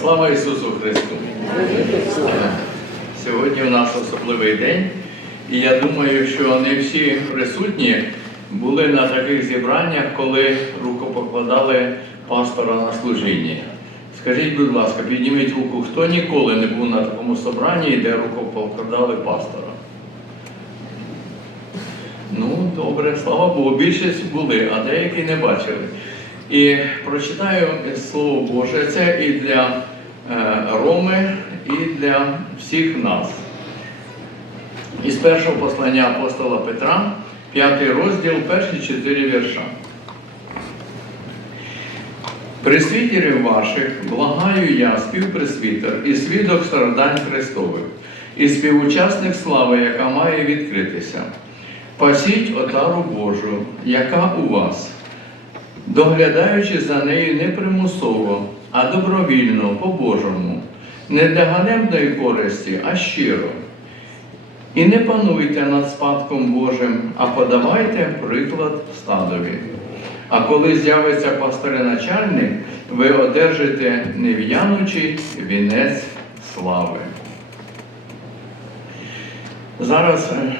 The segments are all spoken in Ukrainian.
Слава Ісусу Христу! Сьогодні у нас особливий день, і я думаю, що не всі присутні були на таких зібраннях, коли рукопокладали пастора на служінні. Скажіть, будь ласка, підніміть руку, хто ніколи не був на такому собранні, де рукопокладали пастора? Ну, добре, слава Богу, більшість були, а деякі не бачили. І прочитаю Слово Боже, це і для Роми, і для всіх нас. Із першого послання апостола Петра, п'ятий розділ, перші чотири вірша. Присвітерів ваших благаю я, співпресвітер і свідок страдань Христових, і співучасник слави, яка має відкритися. Пасіть отару Божу, яка у вас, доглядаючи за нею не примусово, а добровільно, по-божому, не для ганебної користі, а щиро. І не пануйте над спадком Божим, а подавайте приклад стадові. А коли з'явиться пастиреначальник, ви одержите нев'янучий вінець слави. Зараз е,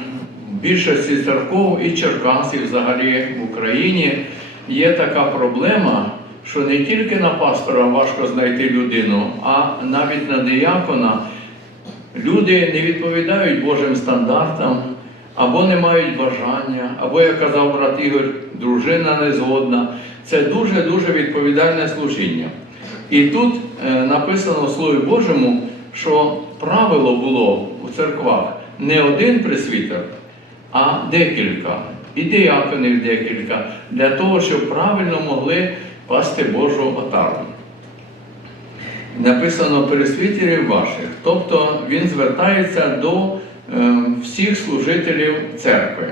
в більшості церков і Черкасів взагалі в Україні є така проблема, що не тільки на пастора важко знайти людину, а навіть на диякона люди не відповідають Божим стандартам, або не мають бажання, або, як казав брат Ігор, дружина не згодна. Це дуже-дуже відповідальне служіння. І тут е, написано в Слові Божому, що правило було у церквах не один пресвітер, а декілька. І діяконів декілька, для того, щоб правильно могли пасти Божу отару. Написано пересвітерів ваших, тобто він звертається до е, всіх служителів церкви.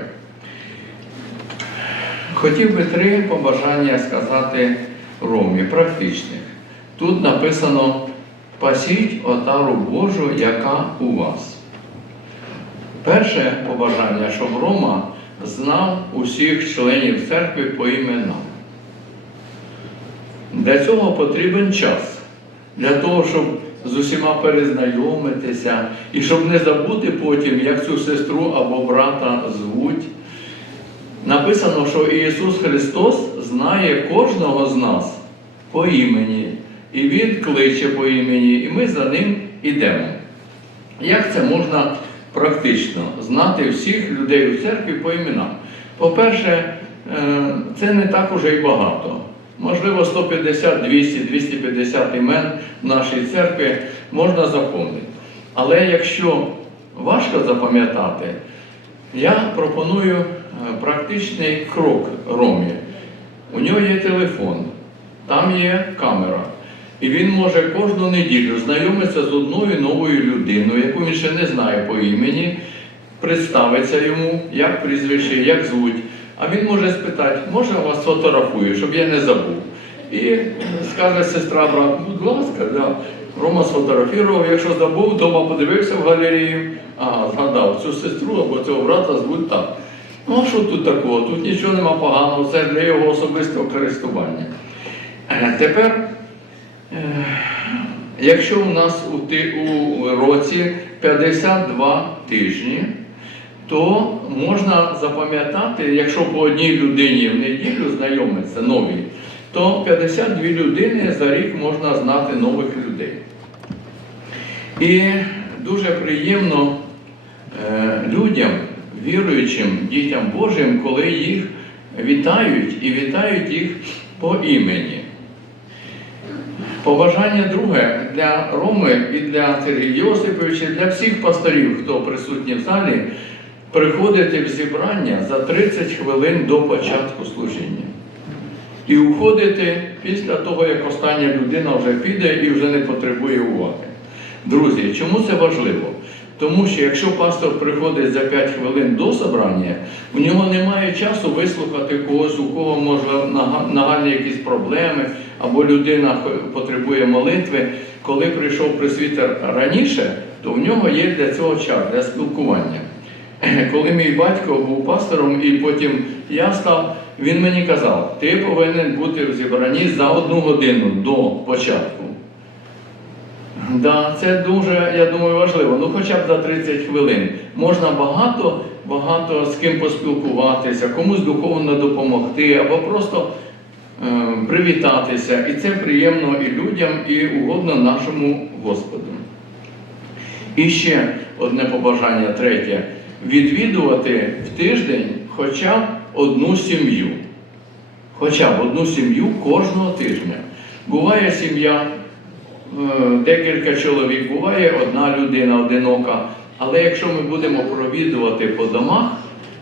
Хотів би три побажання сказати Ромі, практичних. Тут написано пасіть отару Божу, яка у вас. Перше побажання, щоб Рома знав усіх членів церкви по іменам. Для цього потрібен час, для того, щоб з усіма перезнайомитися і щоб не забути потім, як цю сестру або брата звуть. Написано, що Ісус Христос знає кожного з нас по імені, і Він кличе по імені, і ми за ним йдемо. Як це можна практично знати всіх людей у церкві по іменам? По-перше, е, це не так уже й багато. Можливо, 150, 200, 250 імен в нашій церкві можна запомнити. Але якщо важко запам'ятати, я пропоную е, практичний крок Ромі. У нього є телефон, там є камера. І він може кожну неділю знайомитися з одною новою людиною, яку він ще не знає по імені, представиться йому, як прізвище, як звуть. А він може спитати, може я вас фотографую, щоб я не забув. І скаже сестра, брат, будь ласка, да. Рома сфотографував, якщо забув, вдома подивився в галерею, а згадав цю сестру або цього брата звуть так. Ну а що тут такого? Тут нічого нема поганого, це для його особистого користування. Е, Тепер, е, якщо у нас у році 52 тижні, то можна запам'ятати, якщо по одній людині в неділю знайомиться нові, то 52 людини за рік можна знати нових людей. І дуже приємно е, людям, віруючим дітям Божим, коли їх вітають і вітають їх по імені. Побажання друге для Роми і для Сергія Йосиповича, для всіх пасторів, хто присутній в залі, приходити в зібрання за 30 хвилин до початку служіння. І уходити після того, як остання людина вже піде і вже не потребує уваги. Друзі, чому це важливо? Тому що якщо пастор приходить за 5 хвилин до собрання, у нього немає часу вислухати когось, у кого може нагальні якісь проблеми, або людина потребує молитви. Коли прийшов пресвітер раніше, то в нього є для цього час, для спілкування. Коли мій батько був пастором, і потім я став, він мені казав, ти повинен бути в зібранні за одну годину до початку. Да, це дуже, я думаю, важливо. Ну, хоча б за 30 хвилин. Можна багато, багато з ким поспілкуватися, комусь духовно допомогти, або просто е, привітатися. І це приємно і людям, і угодно нашому Господу. І ще одне побажання, третє. Відвідувати в тиждень хоча б одну сім'ю. Хоча б одну сім'ю кожного тижня. Буває сім'я, е, декілька чоловік, буває одна людина одинока. Але якщо ми будемо провідувати по домах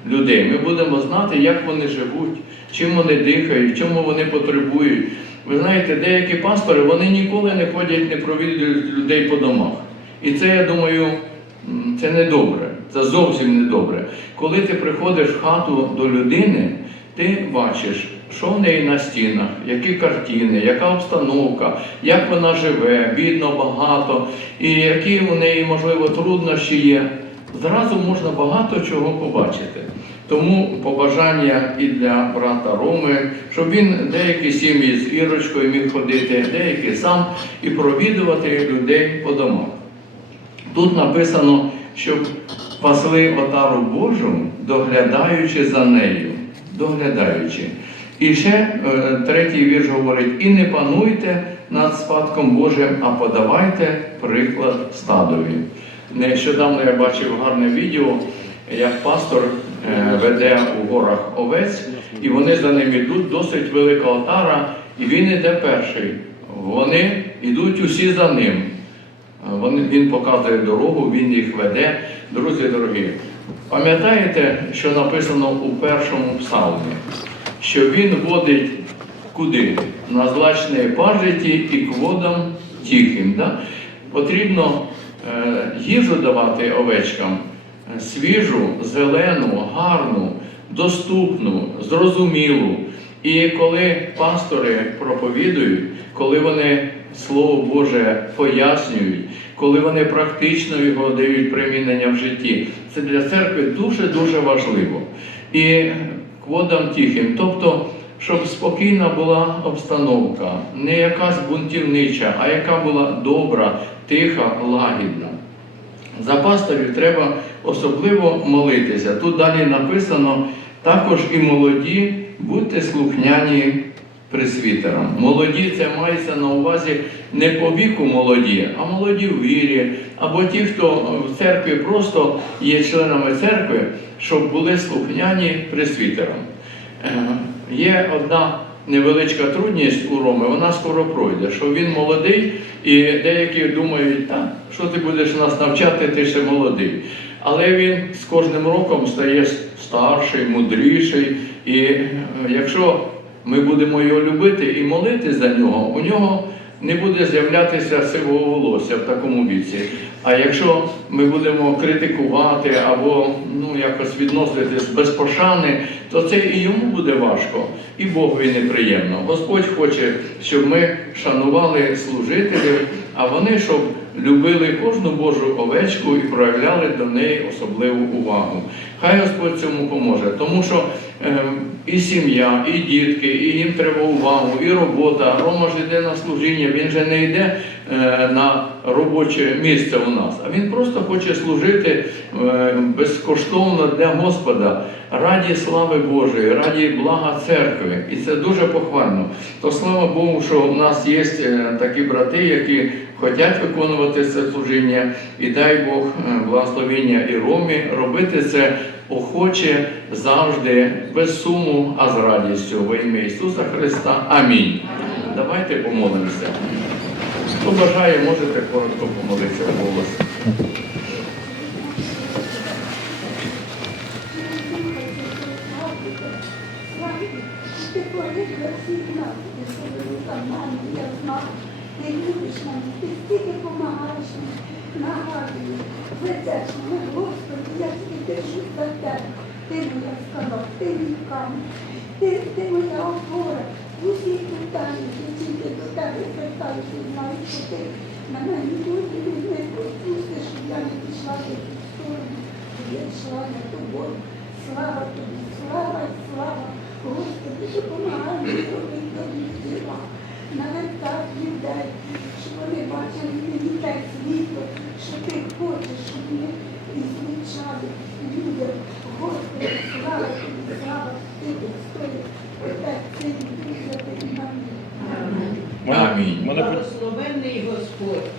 людей, ми будемо знати, як вони живуть, чим вони дихають, чому вони потребують. Ви знаєте, деякі пастори вони ніколи не ходять, не провідують людей по домах. І це, я думаю, це не добре. Це зовсім не добре. Коли ти приходиш в хату до людини, ти бачиш, що в неї на стінах, які картини, яка обстановка, як вона живе, бідно, багато, і які у неї, можливо, труднощі є. Зразу можна багато чого побачити. Тому побажання і для брата Роми, щоб він деякі сім'ї з Ірочкою міг ходити, деякі сам і провідувати людей по домах. Тут написано, щоб пасли отару Божу, доглядаючи за нею. Доглядаючи. І ще е, третій вірш говорить: і не пануйте над спадком Божим, а подавайте приклад стадові. Нещодавно я бачив гарне відео, як пастор е, веде у горах овець, і вони за ним йдуть, досить велика отара, і він йде перший. Вони йдуть усі за ним. Вони, він показує дорогу, він їх веде. Друзі дорогі, пам'ятаєте, що написано у першому псалмі? Що він водить куди? На злачне пажиті і к водам тихим. Да? Потрібно е, їжу давати овечкам е, свіжу, зелену, гарну, доступну, зрозумілу. І коли пастори проповідують, коли вони Слово Боже пояснюють, коли вони практично його дають примінення в житті, це для церкви дуже-дуже важливо. І к водам тихим, тобто, щоб спокійна була обстановка, не якась бунтівнича, а яка була добра, тиха, лагідна. За пасторів треба особливо молитися. Тут далі написано також і молоді, будьте слухняні присвітерам. Молоді це мається на увазі не по віку молоді, а молоді в вірі, або ті, хто в церкві просто є членами церкви, щоб були слухняні присвітерам. Е, Є одна невеличка трудність у Роми, вона скоро пройде, що він молодий, і деякі думають, так, що ти будеш нас навчати, ти ще молодий. Але він з кожним роком стає старший, мудріший. І е, якщо ми будемо його любити і молити за нього, у нього не буде з'являтися сивого волосся в такому віці. А якщо ми будемо критикувати або ну, якось відноситись без пошани, то це і йому буде важко, і Богові неприємно. Господь хоче, щоб ми шанували служителів, а вони щоб любили кожну Божу овечку і проявляли до неї особливу увагу. Хай Господь цьому поможе, тому що е, і сім'я, і дітки, і їм треба увагу, і робота. Рома ж йде на служіння, він же не йде е, на робоче місце у нас, а він просто хоче служити е, безкоштовно для Господа, раді слави Божої, раді блага церкви. І це дуже похвально. То слава Богу, що у нас є е, такі брати, які хочуть виконувати це служіння, і дай Бог благословення і Ромі робити це охоче завжди, без суму, а з радістю во ім'я Ісуса Христа. Амінь. Давайте помолимося. Хто бажає, можете коротко помолитися в голос. Ти любиш мене, ти стільки допомагаєш мені, нагадую. Вдячна, Господи, я тобі держусь за тебе. Ти скала, ти камінь, ти, ти моя опора. В усіх питаннях, я тільки до тебе звертаюся, і знаю, що ти мене ніколи не пропустиш, щоб я не пішла в цю сторону. Я йшла на тобою. Слава тобі, слава, слава. Господи, допомагай мені робити добрі діла. Навертати людей, щоб вони бачили мені те світло, що ти хочеш, щоб ми відмічали людям. Амінь. Благословенний Господь,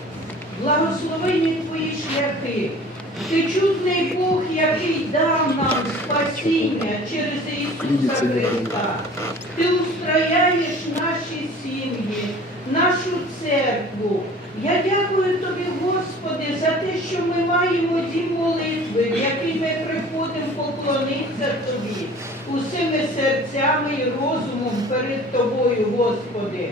благословенні твої шляхи. Ти чудний Бог, який дав нам спасіння через Ісуса Христа. Ти устрояєш наші сім'ї, нашу церкву. Я дякую тобі, Господи, за те, що ми маємо ті молитви, в які поклонитися тобі усіми серцями і розумом перед тобою, Господи.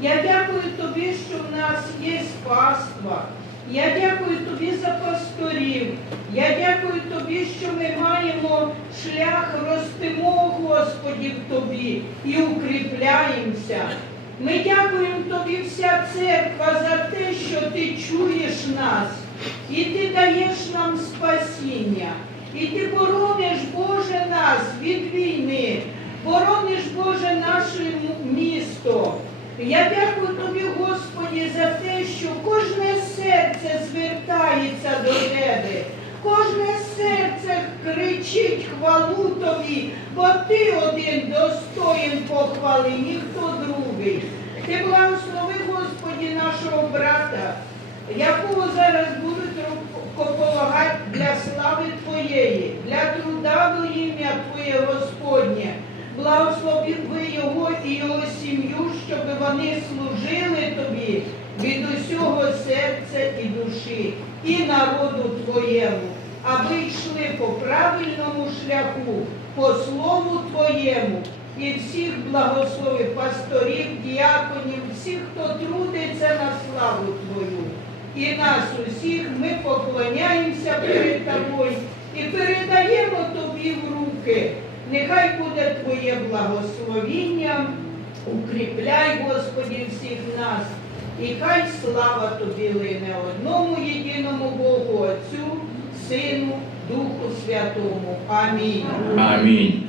Я дякую тобі, що в нас є паства. Я дякую тобі за пасторів. Я дякую тобі, що ми маємо шлях ростимо, Господі, в тобі і укріпляємося. Ми дякуємо тобі, вся церква, за те, що ти чуєш нас, і ти даєш нам спасіння, і ти борониш, Боже, нас від війни, борониш, Боже, наше місто. Я дякую тобі, Господі, за те, що кожне серце звертається до тебе. Кожне серце кричить хвалу тобі, бо ти один достоїн похвали, ніхто другий. Ти благослови, Господі, нашого брата, якого зараз будуть полагати для слави Твоєї, для труда до ім'я Твоє Господнє. Благослови його і його сім'ю, щоб вони служили тобі від усього серця і душі, і народу Твоєму, аби йшли по правильному шляху, по слову Твоєму, і всіх благослови пасторів, діаконів, всіх, хто трудиться на славу Твою. І нас усіх ми поклоняємося перед тобою і передаємо тобі в руки. Нехай буде Твоє благословіння, укріпляй, Господі, всіх нас, і хай слава Тобі лине одному єдиному Богу, Отцю, Сину, Духу Святому. Амінь. Амінь.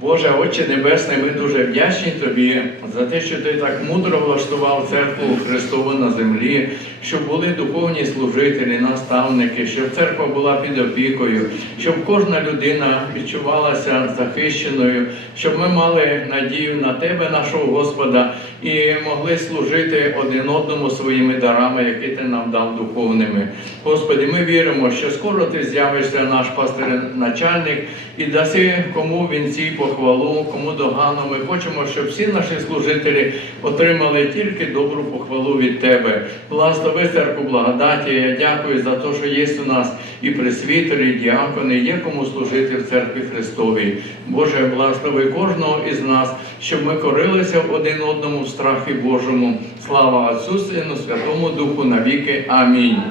Боже, Отче Небесний, ми дуже вдячні Тобі за те, що Ти так мудро влаштував церкву Христову на землі, щоб були духовні служителі, наставники, щоб церква була під опікою, щоб кожна людина відчувалася захищеною, щоб ми мали надію на Тебе, нашого Господа, і могли служити один одному своїми дарами, які Ти нам дав духовними. Господи, ми віримо, що скоро Ти з'явишся наш пастир-начальник і даси кому вінці похвалу, кому догану. Ми хочемо, щоб всі наші служителі отримали тільки добру похвалу від Тебе. Благослови церкву благодаті. Я дякую за те, що є у нас і пресвітери, і діакони, є кому служити в церкві Христовій. Боже, благослови кожного із нас, щоб ми корилися один одному в страхі Божому. Слава Отцю, Сину, Святому Духу навіки. Амінь.